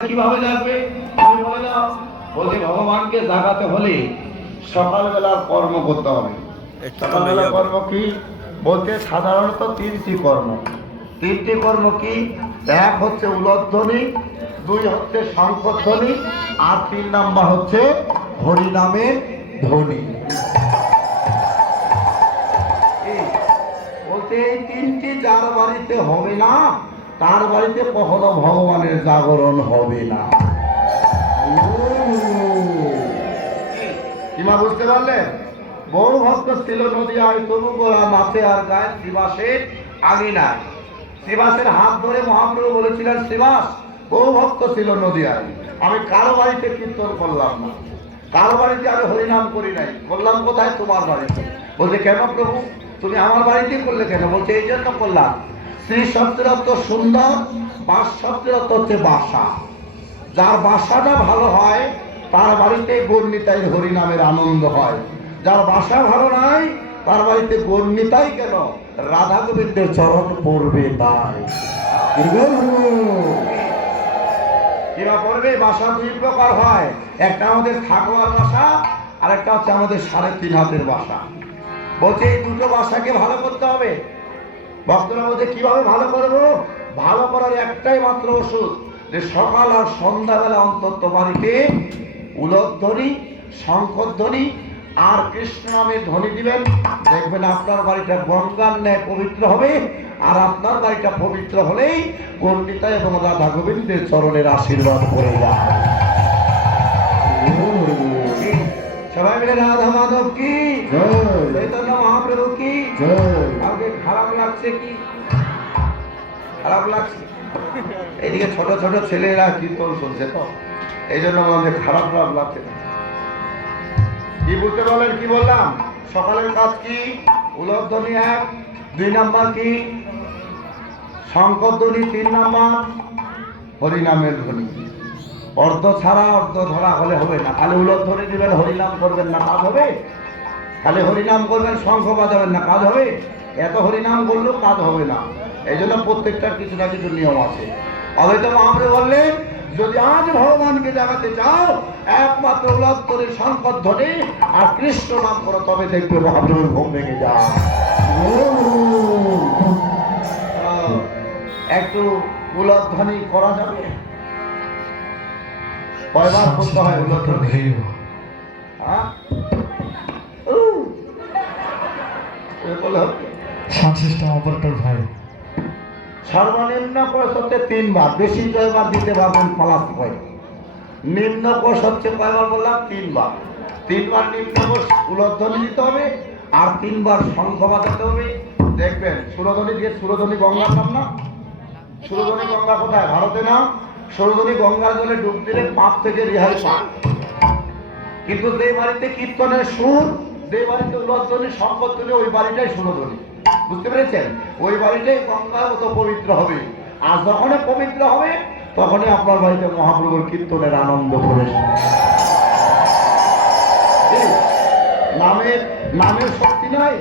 কীভাবে বলছি ভগবানকে জাগাতে হলে সকালবেলার কর্ম করতে হবে। সকালবেলা কর্ম কি? বলতে সাধারণত তিনটি কর্ম। তিনটি কর্ম কি? এক হচ্ছে উলধ্বনি দুই হচ্ছে শঙ্খধ্বনি আর তিন নাম্বার হচ্ছে হরিনামের ধ্বনি। বলতে এই তিনটি যার বাড়িতে হবে না তার বাড়িতে কখনো ভগবানের জাগরণ হবে না। কিমা বুঝতে পারলেন? বড় ভক্ত ছিল নদীয়ায় তবু গোড়া মাছে আর গায়ে শ্রীবাসের আঙিনায় শ্রীবাসের হাত ধরে মহাপ্রভু বলেছিলেন শ্রীবাস বহু ভক্ত ছিল নদীয়ায় আমি কারও বাড়িতে কীর্তন করলাম না। কারও বাড়িতে আমি হরিনাম করি নাই। করলাম কোথায় তোমার বাড়িতে? বলছে, কেন প্রভু? তুমি আমার বাড়িতে করলে কেন? বলছে, এই জন্য করলাম। স্ত্রী শব্দের অর্থ সুন্দর, বাস শব্দের অর্থ হচ্ছে বাসা। যার বাসাটা ভালো হয়, তার বাড়িতে গর্ণিতাই হরিনামের আনন্দ হয়। যার বাসা ভালো নাই, তার বাড়িতে গর্ণিতাই কেন? রাধা গোবিন্দের চরণ পড়বে তাই। এরা পড়বে, বাসা দুই প্রকার হয়। একটা আমাদের থাকোয়ার বাসা আর একটা হচ্ছে আমাদের সাড়ে তিন হাতের বাসা। বলছে এই দুটো বাসাকে ভালো করতে হবে। ভক্তরা বলছে কীভাবে ভালো করব? ভালো করার একটাই মাত্র ওষুধ যে সকাল আর সন্ধ্যাবেলা অন্তত বাড়িতে উলদ ধ্বনি শঙ্কর শঙ্করধ্বনি আর কৃষ্ণ নামের ধ্বনি দিবেন। দেখবেন আপনার বাড়িটা গঙ্গার ন্যায় পবিত্র হবে আর আপনার বাড়িটা পবিত্র হলেই পণ্ডিতা এবং রাধা গোবিন্দের চরণের আশীর্বাদ করে যায়। সবাই মিলে রাধা মাধব কি? চৈতন্য মহাপ্রভু কি? লাগছে কি? খারাপ লাগছে? এইদিকে ছোট ছোট ছেলেরা কীর্তন শুনছে তো? এই জন্য আমাদের খারাপ খারাপ লাগছে কি বুঝতে পারলেন কি বললাম? সকালের কাজ কি? উলধ্বনি এক, দুই নাম্বার কি? শঙ্করধ্বনি তিন নাম্বার, হরিনামের ধ্বনি। অর্ধ ছাড়া অর্ধ ধরা হলে হবে না। খালি উলধ্বনি দিবেন হরিনাম করবেন না। কাজ হবে? খালি হরিনাম করবেন শঙ্খ বাজাবেন না কাজ হবে? এত হরিনাম করলেও কাজ হবে না। এই জন্য প্রত্যেকটার কিছু না কিছু নিয়ম আছে। অদ্বৈত মহাপ্রভু বললেন যদি আজ ভগবানকে জাগাতে চাও একমাত্র উল্লাস করে শঙ্কর ধ্বনি আর কৃষ্ণ নাম করো তবে দেখবে মহাপ্রভুর ঘুম ভেঙে যা একটু উলধ্বনি করা যাবে? কয়বার করতে হয় উলধ্বনি হ্যাঁ উ। এ বলে হবে? সাউন্ড সিস্টেম অপারেটর ভাই। সর্বনিম্ন কোষ হচ্ছে তিনবার বেশি কয়বার দিতে পারবেন প্লাস পয়েন্ট নিম্ন কোষ হচ্ছে কয়বার বললাম? তিনবার তিনবার নিম্ন কোষ উলধ্বনি দিতে হবে আর তিনবার শঙ্খ বাজাতে হবে। দেখবেন সুরধ্বনি দিয়ে সুরধ্বনি গঙ্গার নাম না? সুরধ্বনি গঙ্গা কোথায়? ভারতে না? সুরধ্বনি গঙ্গার জলে ডুব দিলে পাপ থেকে রেহাই পান। কিন্তু যে বাড়িতে কীর্তনের সুর যে বাড়িতে উলধ্বনি সম্পত্তি ওই বাড়িটাই সুরধ্বনি বুঝতে পেরেছেন? ওই বাড়িটাই গঙ্গার মতো পবিত্র হবে। আর যখনই পবিত্র হবে, তখনই আপনার বাড়িতে মহাপ্রভুর কীর্তনের আনন্দ প্রবেশ। নামের নামের শক্তি নাই।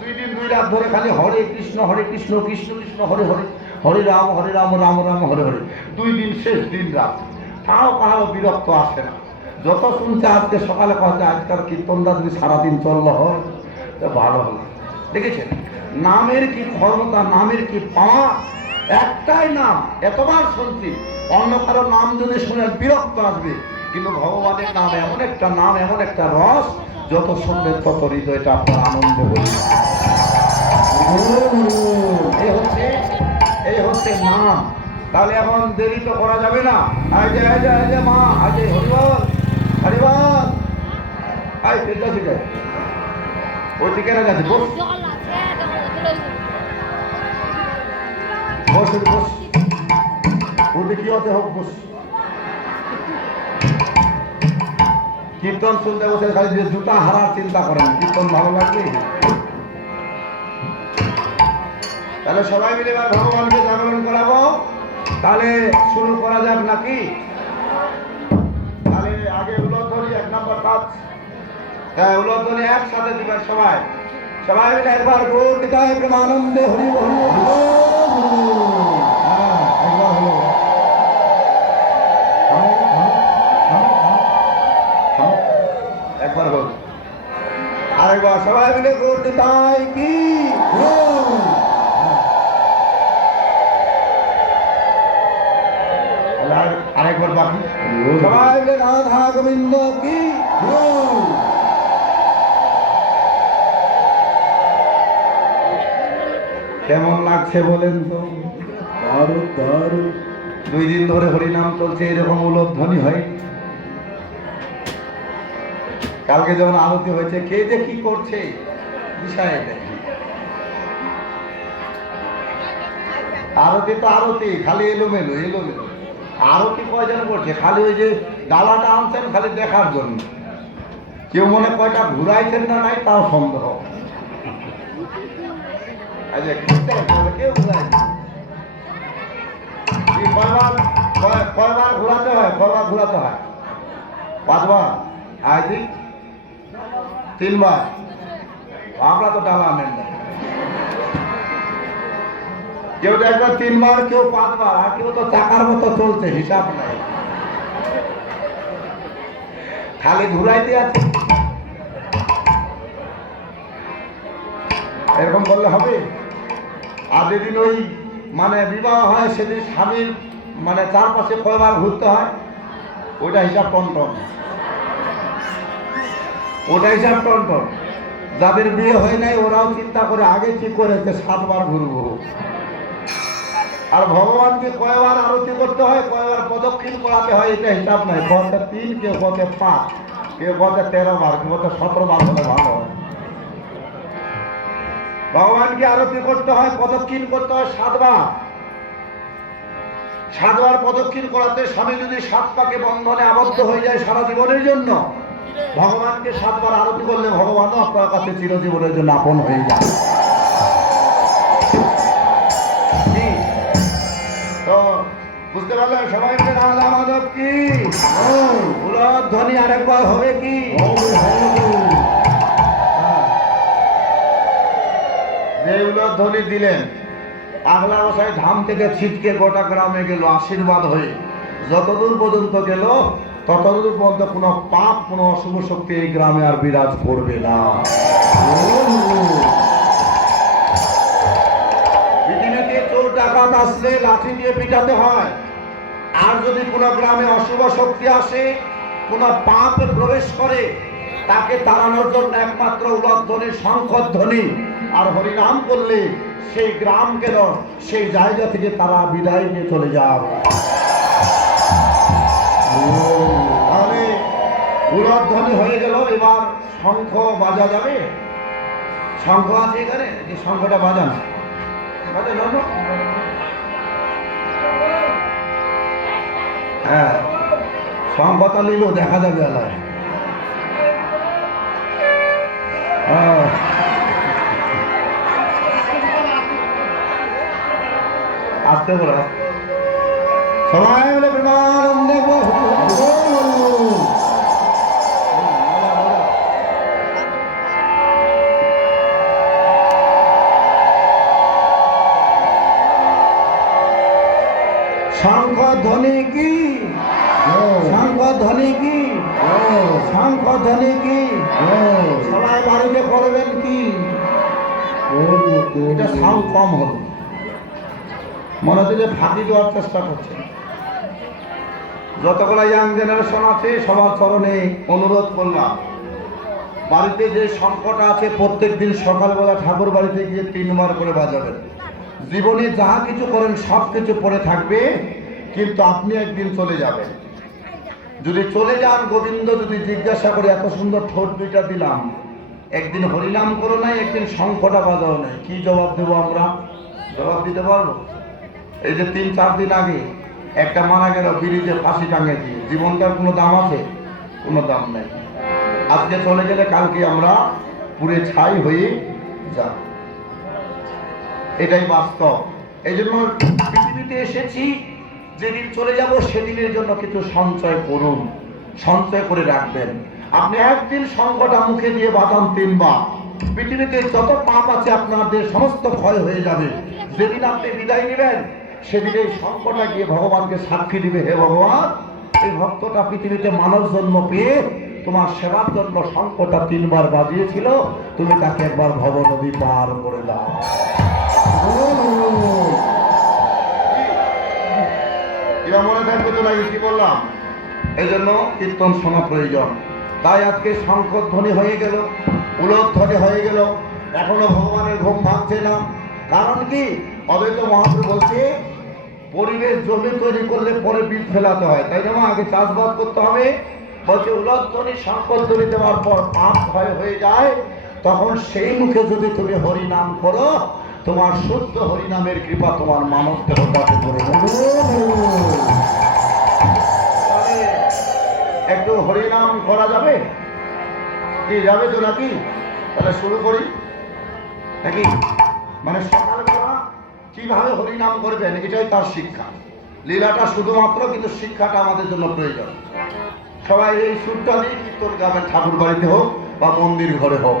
দুই দিন, দুই রাত ধরে খালি হরে কৃষ্ণ হরে কৃষ্ণ কৃষ্ণ কৃষ্ণ, হরে হরে হরে রাম হরে রাম রাম রাম, হরে হরে। দুই দিন শেষ দিন রাত। তাও কারও বিরক্ত আসে না। যত শুনছে আজকে সকালে কথা আজকাল কীর্তনটা যদি সারাদিন চলল হয় ভালো হলো। দেখেছেন? নামের কি ক্ষমতা, নামের কি পাওয়া, একটাই নাম, এতবার শুনছি। অন্য কারও নাম যদি শুনে বিরক্ত আসবে, কিন্তু ভগবানের নাম এমন একটা নাম, এমন একটা রস, যত শুনবেন তত হৃদয়টা আপনার আনন্দ হয়ে এই হচ্ছে এই হচ্ছে নাম। তাহলে এখন দেরি তো করা যাবে না। আজ আয় যে মা আজ হরিবল। কীর্তন শুনতে বসে খালি যে জুতা হারার চিন্তা করেন, কীর্তন ভালো লাগবে? তাহলে সবাই মিলে এবার ভগবানকে জাগরণ করাবো। তাহলে শুরু করা যাক নাকি? এক নম্বর কাজ হ্যাঁ উলম্বনে একসাথে দিবেন সবাই। সবাই মিলে একবার গুণ পিতায় প্রেমানন্দে হরি হরি হ্যাঁ, একবার হোক আরেকবার সবাই মিলে গোল পিতায় কি সবাই রাধা গোবিন্দ কি? কেমন লাগছে বলেন তো? দারুণ দারুণ। দুই দিন ধরে হরিনাম চলছে এরকম উলোধ্বনি হয়। কালকে যখন আরতি হয়েছে কে যে কি করছে? বিষয় আরতি তো আরতি খালি এলোমেলো এলোমেলো। আরতি কয়জন করছে খালি ওই যে ডালাটা আনছেন খালি দেখার জন্য। কেউ মনে কয়টা ঘুরাইছেন না নাই, তাও সন্দেহ আচ্ছা কি কয়- হয় ঘোরাতে হয়। পাঁচবার আই তিনবার। আমরা তো ডালা নেন না কেউ দেখবে তিনবার, কেউ পাঁচবার, আর কেউ তো চাকার মতো চলছে, হিসাব নাই। খালি ঘুরাইতে আছে। এরকম করলে হবে? আর যেদিন ওই মানে বিবাহ হয়, সেদিন স্বামীর মানে চারপাশে কয়বার ঘুরতে হয়, ওইটা হিসাব টনটন। ওটা হিসাব টনটন। যাদের বিয়ে হয় নাই, ওরাও চিন্তা করে আগে কি করেছে, সাতবার ঘুরবো। আর ভগবানকে কয়বার আরতি করতে হয়, কয়বার প্রদক্ষিণ করাতে হয়, এটা হিসাব নাই। কতে তিন, কেউ কতে পাঁচ, কেউ কতে তেরো বার, কেউ কতে সতেরো বার হলে ভালো হয়। ভগবানকে আরতি করতে হয় প্রদক্ষিণ করতে হয় সাতবার। সাতবার প্রদক্ষিণ করাতে স্বামী যদি সাত পাকে বন্ধনে আবদ্ধ হয়ে যায় সারা জীবনের জন্য, ভগবানকে সাতবার আরতি করলে ভগবানও আপনার কাছে চিরজীবনের জন্য আপন হয়ে যায় বুঝতে পারলেন সবাই মিলে রাধা মাধব কি? উলদ ধ্বনি আরেকবার হবে কি? যে উলধ্বনি দিলেন। আগলা মশাই ধাম থেকে ছিটকে গোটা গ্রামে গেল, আশীর্বাদ হয়ে। যতদূর পর্যন্ত গেল, ততদূর পর্যন্ত কোনো পাপ, কোনো অশুভ শক্তি এই গ্রামে আর বিরাজ করবে না। চোর ডাকাত আসলে লাঠি দিয়ে পিটাতে হয়। আর যদি কোনো গ্রামে অশুভ শক্তি আসে, কোনো পাপ প্রবেশ করে, তাকে তাড়ানোর জন্য একমাত্র উলধ্বনি শঙ্খধ্বনি আর হরিনাম করলে সেই গ্রাম কেন, সেই জায়গা থেকে তারা বিদায় নিয়ে চলে যাবে তাহলে উলধ্বনি হয়ে গেল, এবার শঙ্খ বাজা যাবে। শঙ্খ আছে এখানে? শঙ্খটা বাজান। বাজান? হ্যাঁ সংবাদটা নিলেও দেখা যাবে এলাকায় হ্যাঁ। আসতে বলো। সবাই প্রেমানন্দে শঙ্খ ধ্বনি কি শঙ্খ ধ্বনি কি? সবাই বাড়িতে করবেন কি? এটা সাউন্ড কম হলো মনে হচ্ছে যে ফাঁকি দেওয়ার চেষ্টা করছে যতগুলো ইয়াং জেনারেশন আছে সবার চরণে অনুরোধ করলাম বাড়িতে যে সংকট আছে প্রত্যেক দিন সকালবেলা ঠাকুর বাড়িতে গিয়ে তিনবার করে বাজাবেন। জীবনে যাহা কিছু করেন সব কিছু পড়ে থাকবে কিন্তু আপনি একদিন চলে যাবেন। যদি চলে যান গোবিন্দ, যদি জিজ্ঞাসা করে এত সুন্দর ঠোঁট দুইটা দিলাম, একদিন হরিনাম করো নাই, একদিন শঙ্খটা বাজাও নাই, কি জবাব দেবো আমরা? জবাব দিতে পারব? এই যে তিন চার দিন আগে একটা মারা গেল ব্রিজে ফাঁসি টাঙিয়ে দিয়ে, জীবনটার কোনো দাম আছে? কোনো দাম নেই। আজকে চলে গেলে কালকে আমরা পুরে ছাই হয়ে যাব। এটাই বাস্তব। এই জন্য পৃথিবীতে এসেছি যেদিন চলে যাব, সেদিনের জন্য কিছু সঞ্চয় করুন। সঞ্চয় করে রাখবেন। আপনি একদিন সংকটা মুখে দিয়ে বাঁচান তিনবার। পৃথিবীতে যত পাপ আছে, আপনাদের সমস্ত ক্ষয় হয়ে যাবে। যেদিন আপনি বিদায় নেবেন, সেদিন এই সংকটা গিয়ে ভগবানকে সাক্ষী দিবে, হে ভগবান, এই ভক্তটা পৃথিবীতে মানব জন্ম পেয়ে তোমার সেবার জন্য শঙ্কটা তিনবার বাজিয়েছিল। তুমি তাকে একবার ভব নদী পার করে দাও। এবার মনে থাকবে তো নাকি কি বললাম? এই জন্য কীর্তন শোনা প্রয়োজন। তাই আজকে সংকট শঙ্করধ্বনি হয়ে গেল উলোধ্বনি হয়ে গেল। এখনও ভগবানের ঘুম ভাঙছে না। কারণ কি? অদ্বৈত মহাপ্রভু বলছে, পরিবেশ জমি তৈরি করলে পরে বীজ ফেলাতে হয়। তাই জন্য আগে চাষবাস করতে হবে। বলছে উলোধ্বনি শঙ্করধ্বনি দেওয়ার পর পাপ ভয় হয়ে যায়। তখন সেই মুখে যদি তুমি হরি নাম করো তোমার শুদ্ধ হরিনামের কৃপা তোমার মানব করে নেবে। একটু হরিনাম করা যাবে? কি যাবে তো নাকি? তাহলে শুরু করি। নাকি? মানে সকালবেলা কীভাবে হরিনাম করবেন, এটাই তার শিক্ষা। লীলাটা শুধুমাত্র কিন্তু শিক্ষাটা আমাদের জন্য প্রয়োজন। সবাই এই সুরটা দিয়ে কীর্তন গাবেন, ঠাকুর বাড়িতে হোক বা মন্দির ঘরে হোক।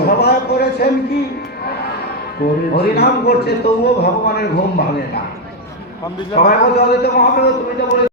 সবাই করেছেন কি? হরিনাম করছে তবুও ভগবানের ঘুম ভাঙে না। সবাই বলতে অদ্বৈত মহাপ্রভু তুমি তো বলে